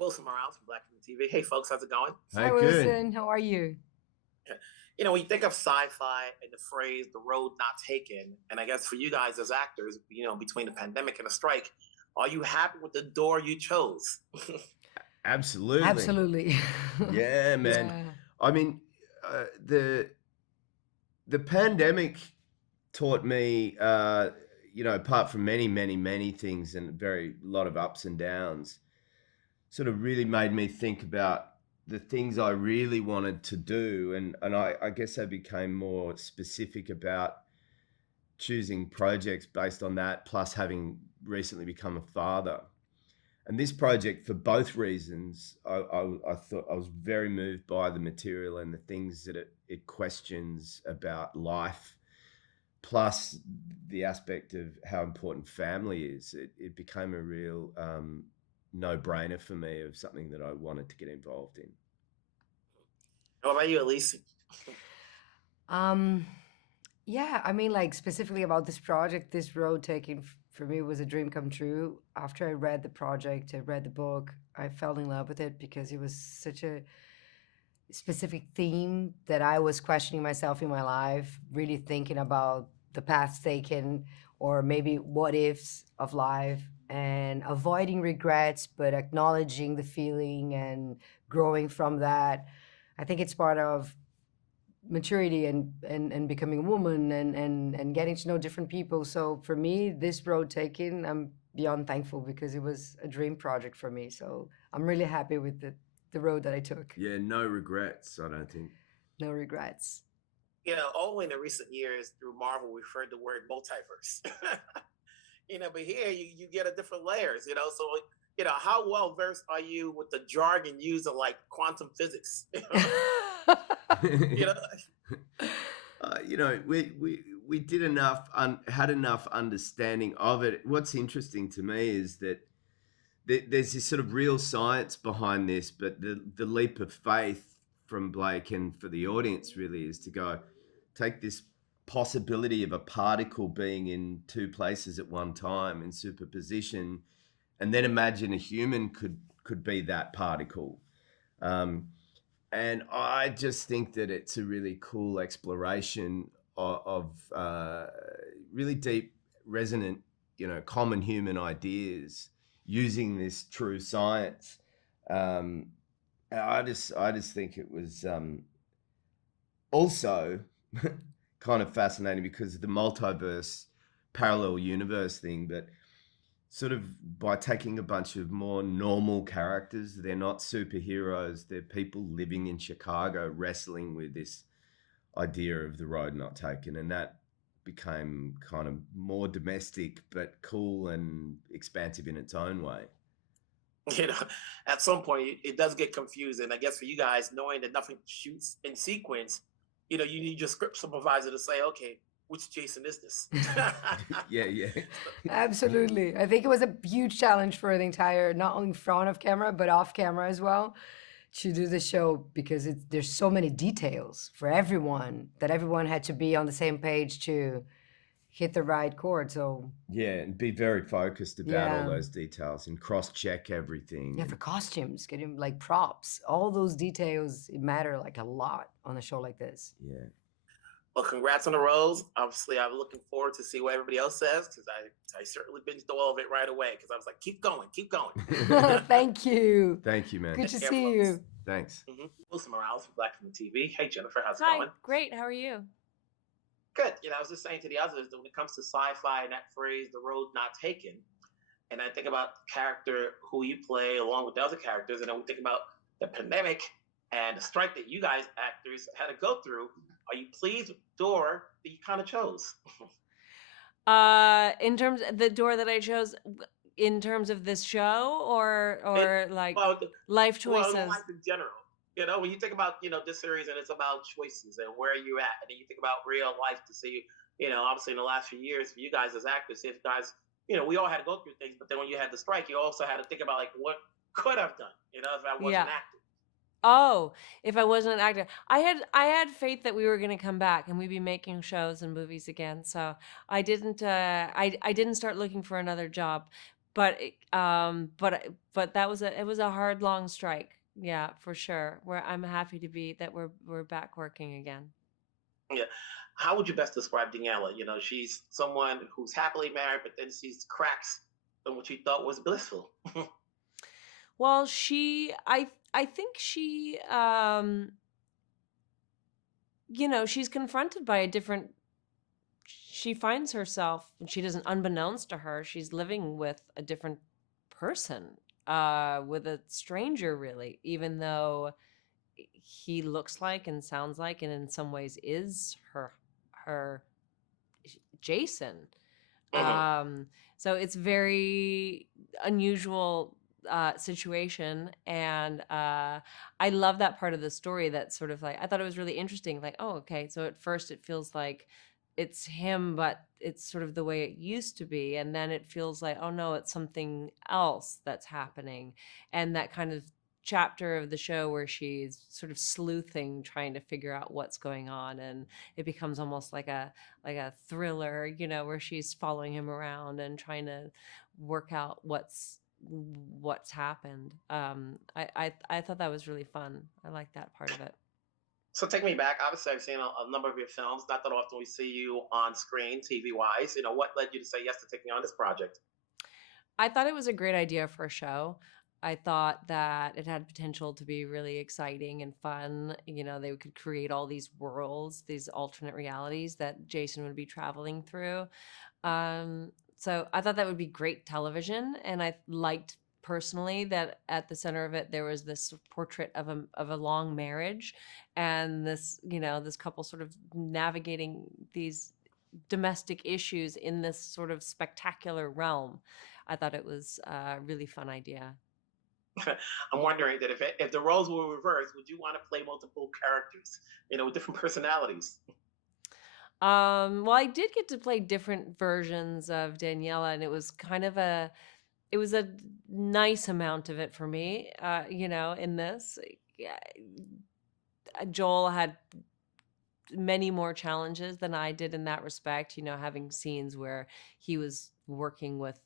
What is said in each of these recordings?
Wilson Morales from Black Film TV. Hey, folks, how's it going? Hi, Hey, good. Wilson. How are you? When you think of sci-fi and the phrase "the road not taken," and I guess for you guys as actors, between the pandemic and the strike, are you happy with the door you chose? Absolutely. Absolutely. Yeah, man. Yeah. I mean, the pandemic taught me, apart from many things and very lot of ups and downs, sort of really made me think about the things I really wanted to do, and I guess I became more specific about choosing projects based on that, plus having recently become a father. And this project, for both reasons, I thought I was very moved by the material and the things that it questions about life, plus the aspect of how important family is. It became a real no-brainer for me of something that I wanted to get involved in. What about you, Elise? Um, yeah, I mean, like specifically about this project, this road taking for me was a dream come true. After I read the project, I read the book, I fell in love with it because it was such a specific theme that I was questioning myself in my life, really thinking about the paths taken or maybe what ifs of life and avoiding regrets, but acknowledging the feeling and growing from that. I think it's part of maturity and becoming a woman and getting to know different people. So for me, this road taken, I'm beyond thankful because it was a dream project for me. So I'm really happy with the road that I took. Yeah, no regrets, I don't think. No regrets. Only in the recent years through Marvel, we've heard the word multiverse. But here you get a different layers. So how well versed are you with the jargon used of like quantum physics? you know, we did enough, had enough understanding of it. What's interesting to me is that there's this sort of real science behind this, but the leap of faith from Blake and for the audience really is to go take this possibility of a particle being in two places at one time in superposition, and then imagine a human could be that particle. And I just think that it's a really cool exploration of really deep, resonant, common human ideas using this true science. I just think it was also kind of fascinating because of the multiverse, parallel universe thing, but sort of by taking a bunch of more normal characters. They're not superheroes. They're people living in Chicago wrestling with this idea of the road not taken. And that became kind of more domestic, but cool and expansive in its own way. At some point it does get confusing. I guess for you guys, knowing that nothing shoots in sequence, you need your script supervisor to say, okay, which Jason is this? Yeah. Absolutely. I think it was a huge challenge for the entire, not only front of camera, but off camera as well, to do the show because there's so many details for everyone that everyone had to be on the same page to hit the right chord. So yeah, and be very focused about all those details and cross-check everything. Yeah, for costumes, getting like props, all those details matter like a lot on a show like this. Yeah. Well, congrats on the roles. Obviously, I'm looking forward to see what everybody else says because I certainly binged all of it right away because I was like, keep going. Thank you. Thank you, man. Good to see you. Thanks. Wilson Morales from Black Film TV. Hey, Jennifer, how's it Hi, going? great. How are you? Good. I was just saying to the others that when it comes to sci-fi and that phrase, the road not taken, and I think about the character who you play along with the other characters, and then we think about the pandemic and the strike that you guys actors had to go through. Are you pleased with the door that you kind of chose? In terms of the door that I chose, in terms of this show, or life choices. Well, life in general. When you think about this series and it's about choices and where you're at, and then you think about real life to see, obviously in the last few years for you guys as actors, if guys, we all had to go through things, but then when you had the strike, you also had to think about like what could I've done, if I wasn't acting. Oh, if I wasn't an actor, I had faith that we were going to come back and we'd be making shows and movies again. So I didn't start looking for another job. but that was a hard, long strike. Yeah, for sure. Where I'm happy to be that we're back working again. Yeah. How would you best describe Daniela? She's someone who's happily married, but then sees cracks in what she thought was blissful. Well, I think she she's confronted by she finds herself, she doesn't, unbeknownst to her, she's living with a different person, with a stranger, really, even though he looks like and sounds like and in some ways is her Jason. So it's very unusual situation, and I love that part of the story. That sort of like, I thought it was really interesting. Like, oh, okay, so at first it feels like it's him, but it's sort of the way it used to be, and then it feels like, oh no, it's something else that's happening, and that kind of chapter of the show where she's sort of sleuthing, trying to figure out what's going on, and it becomes almost like a thriller, where she's following him around and trying to work out what's happened. I thought that was really fun. I like that part of it. So take me back. Obviously, I've seen a number of your films. Not that often we see you on screen, TV-wise. What led you to say yes to taking on this project? I thought it was a great idea for a show. I thought that it had potential to be really exciting and fun. They could create all these worlds, these alternate realities that Jason would be traveling through. So I thought that would be great television, and I liked personally that at the center of it there was this portrait of a long marriage, and this this couple sort of navigating these domestic issues in this sort of spectacular realm. I thought it was a really fun idea. I'm wondering that if the roles were reversed, would you want to play multiple characters, with different personalities? Well, I did get to play different versions of Daniela, and it was kind of a nice amount of it for me, in this. Joel had many more challenges than I did in that respect, having scenes where he was working with,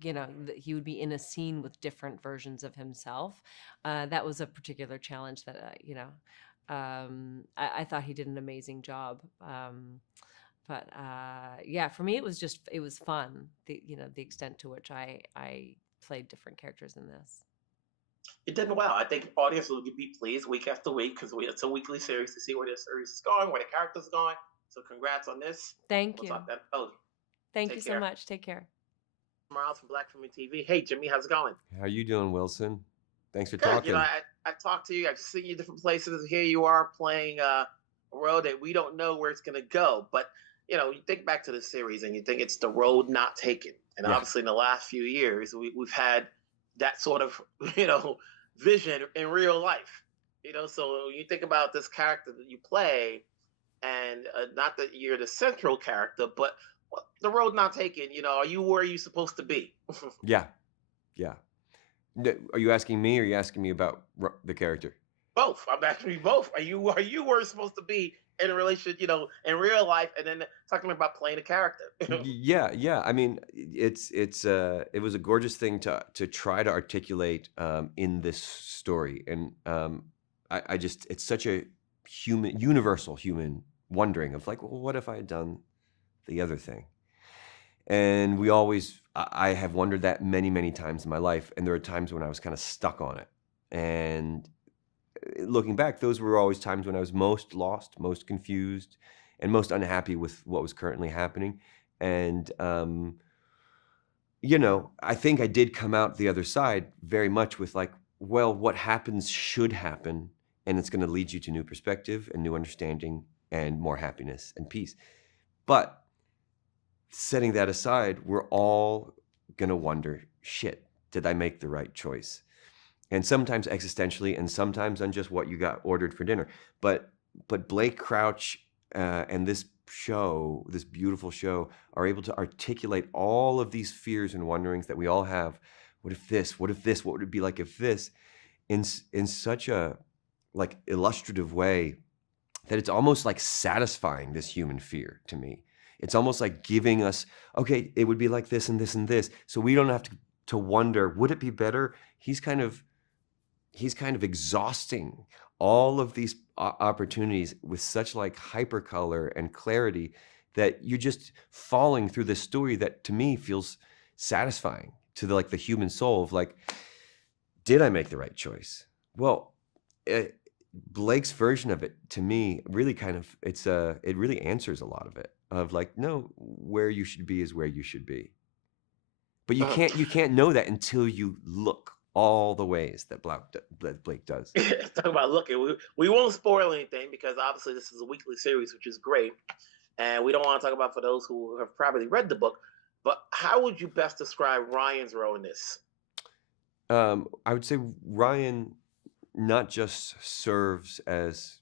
he would be in a scene with different versions of himself. That was a particular challenge that, I thought he did an amazing job. But yeah, for me, it was fun. The extent to which I played different characters in this. It did well. I think audience will be pleased week after week because it's a weekly series to see where the series is going, where the characters are going. So congrats on this. Thank you. Talk that episode. Thank you so much. Take care. Miles from Black Film TV. Hey, Jimmy, how's it going? How you doing, Wilson? Thanks for Good. talking. I talked to you. I've seen you different places. Here you are playing a road that we don't know where it's going to go. But, you think back to the series and you think it's the road not taken. And obviously in the last few years, we've had that sort of, vision in real life. So you think about this character that you play, and not that you're the central character, but the road not taken, are you where you're supposed to be? Yeah. Are you asking me, or are you asking me about the character? Both. I'm asking you both. Are you where you're supposed to be in a relationship, in real life, and then talking about playing a character? Yeah. I mean, it was a gorgeous thing to try to articulate in this story, and I just, it's such a universal human wondering of like, well, what if I had done the other thing? And I have wondered that many times in my life, and there are times when I was kind of stuck on it. And looking back, those were always times when I was most lost, most confused, and most unhappy with what was currently happening. And I think I did come out the other side very much with like, well, what happens should happen, and it's going to lead you to new perspective and new understanding and more happiness and peace. But setting that aside, we're all gonna wonder, shit, did I make the right choice? And sometimes existentially, and sometimes on just what you got ordered for dinner. But Blake Crouch and this show, this beautiful show, are able to articulate all of these fears and wonderings that we all have. What if this? What if this? What would it be like if this? In such a like illustrative way that it's almost like satisfying this human fear to me. It's almost like giving us, okay, it would be like this and this and this, so we don't have to wonder, would it be better? He's kind of exhausting all of these opportunities with such like hypercolor and clarity that you're just falling through this story that to me feels satisfying to the human soul of like, did I make the right choice? Well, Blake's version of it to me really kind of it really answers a lot of it, of like, no, where you should be is where you should be. But you can't know that until you look all the ways that Blake does. Talking about looking, we won't spoil anything because obviously this is a weekly series, which is great, and we don't want to talk about for those who have probably read the book. But how would you best describe Ryan's role in this? I would say Ryan not just serves as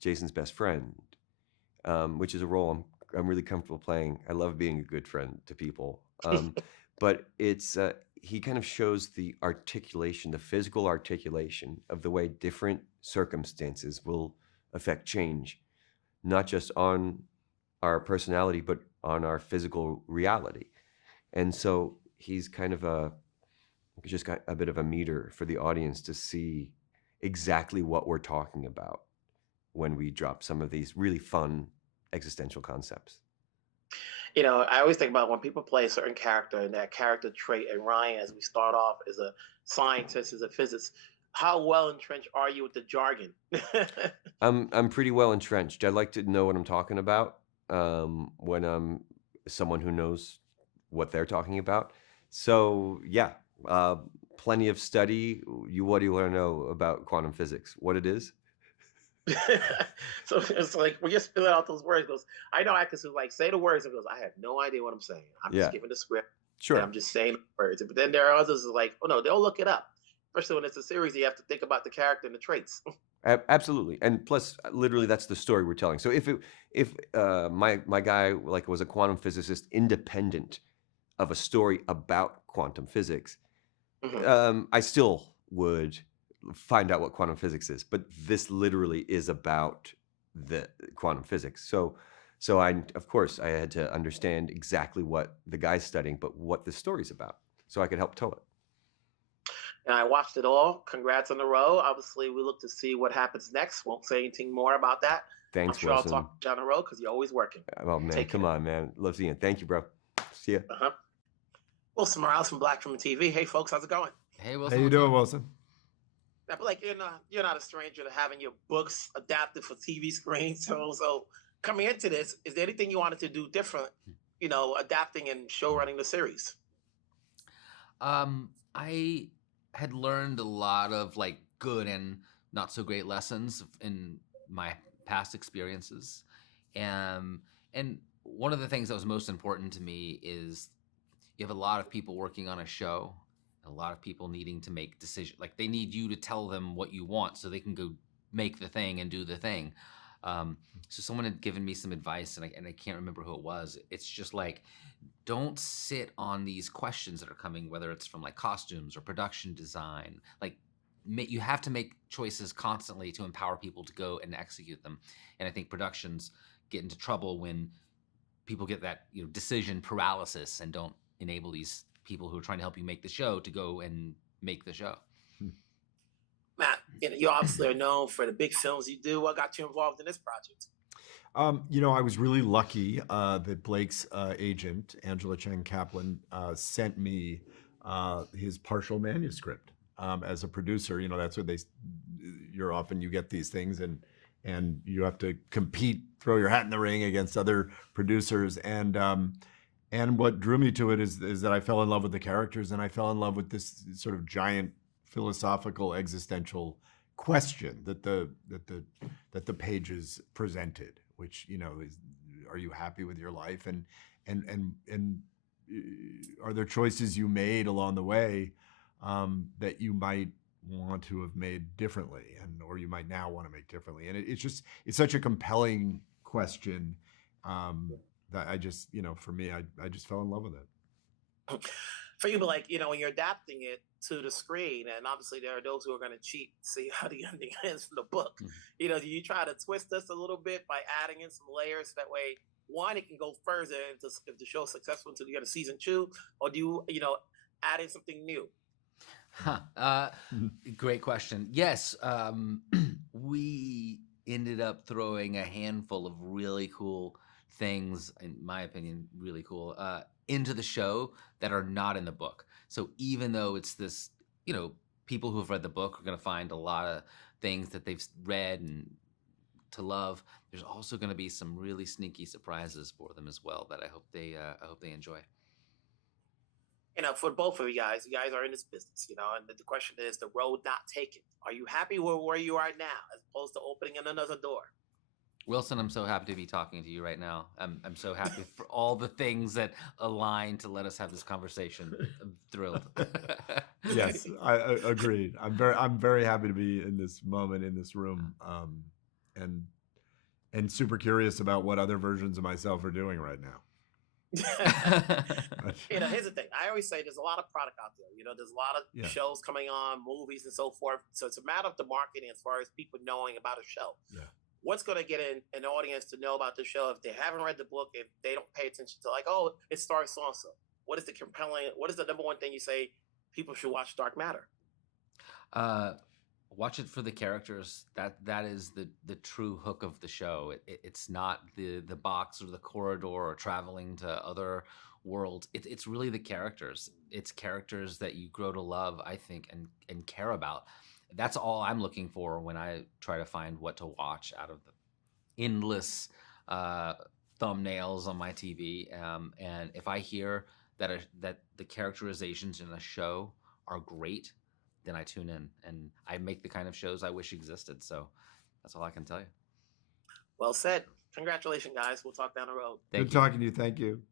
Jason's best friend, which is a role I'm really comfortable playing. I love being a good friend to people, but it's he kind of shows the articulation, the physical articulation of the way different circumstances will affect change, not just on our personality, but on our physical reality. And so he's kind of just got a bit of a meter for the audience to see exactly what we're talking about when we drop some of these really fun existential concepts. You know, I always think about when people play a certain character and that character trait, and Ryan, as we start off as a scientist, as a physicist, how well entrenched are you with the jargon? I'm pretty well entrenched. I like to know what I'm talking about when I'm someone who knows what they're talking about. So yeah, plenty of study. What do you want to know about quantum physics? What it is? So it's like when you're spilling out those words, goes, I know I can like say the words and goes, I have no idea what I'm saying. I'm just giving the script. Sure. And I'm just saying the words. But then there are others who are like, oh no, they'll look it up. Especially when it's a series, you have to think about the character and the traits. Absolutely, and plus, literally, that's the story we're telling. So if my guy like was a quantum physicist independent of a story about quantum physics, I still would find out what quantum physics is. But this literally is about the quantum physics. So of course I had to understand exactly what the guy's studying, but what the story's about, so I could help tell it. And I watched it all. Congrats on the road. Obviously, we look to see what happens next. Won't say anything more about that. Thanks, I'm sure Wilson. I'll talk down the road because you're always working. Oh man, come on, man. Love seeing you. Thank you, bro. See ya. Wilson Morales from Black Room TV. Hey, folks, how's it going? Hey, Wilson. How you doing, Wilson? I feel like you're not a stranger to having your books adapted for TV screens. So coming into this, is there anything you wanted to do different? Adapting and show running the series. I had learned a lot of like good and not so great lessons in my past experiences, and one of the things that was most important to me is you have a lot of people working on a show, a lot of people needing to make decisions. Like they need you to tell them what you want so they can go make the thing and do the thing. So someone had given me some advice, and I can't remember who it was. It's just like, don't sit on these questions that are coming, whether it's from like costumes or production design. Like you have to make choices constantly to empower people to go and execute them. And I think productions get into trouble when people get that decision paralysis and don't enable these people who are trying to help you make the show to go and make the show. Matt, you obviously are known for the big films you do. What got you involved in this project? I was really lucky that Blake's agent, Angela Chang Kaplan, sent me his partial manuscript as a producer. That's what you get these things and you have to compete, throw your hat in the ring against other producers. And what drew me to it is that I fell in love with the characters, and I fell in love with this sort of giant philosophical existential question that the pages presented, which is, are you happy with your life, and are there choices you made along the way that you might want to have made differently, or you might now want to make differently. And it's such a compelling question that I just, for me, I just fell in love with it. For you, but when you're adapting it to the screen, and obviously there are those who are going to cheat, see how the ending ends from the book. Do you try to twist us a little bit by adding in some layers? That way, one, it can go further if the show's successful until you get a season 2, or do you add in something new? Great question. Yes, we ended up throwing a handful of really cool things, in my opinion, really cool, into the show that are not in the book. So even though it's this, people who have read the book are going to find a lot of things that they've read and to love. There's also going to be some really sneaky surprises for them as well that I hope they enjoy. For both of you guys are in this business, and the question is the road not taken. Are you happy with where you are now as opposed to opening in another door? Wilson, I'm so happy to be talking to you right now. I'm so happy for all the things that align to let us have this conversation. I'm thrilled. Yes, I agreed. I'm very happy to be in this moment, in this room, and super curious about what other versions of myself are doing right now. Here's the thing. I always say there's a lot of product out there. There's a lot of shows coming on, movies and so forth. So it's a matter of the marketing as far as people knowing about a show. Yeah. What's going to get an audience to know about the show if they haven't read the book, if they don't pay attention to it stars so-and-so? What is the number one thing you say people should watch Dark Matter? Watch it for the characters. That is the true hook of the show. It's not the box or the corridor or traveling to other worlds. It's really the characters. It's characters that you grow to love, I think, and care about. That's all I'm looking for when I try to find what to watch out of the endless thumbnails on my TV. And if I hear that the characterizations in a show are great, then I tune in and I make the kind of shows I wish existed. So that's all I can tell you. Well said. Congratulations, guys. We'll talk down the road. Good talking to you. Thank you.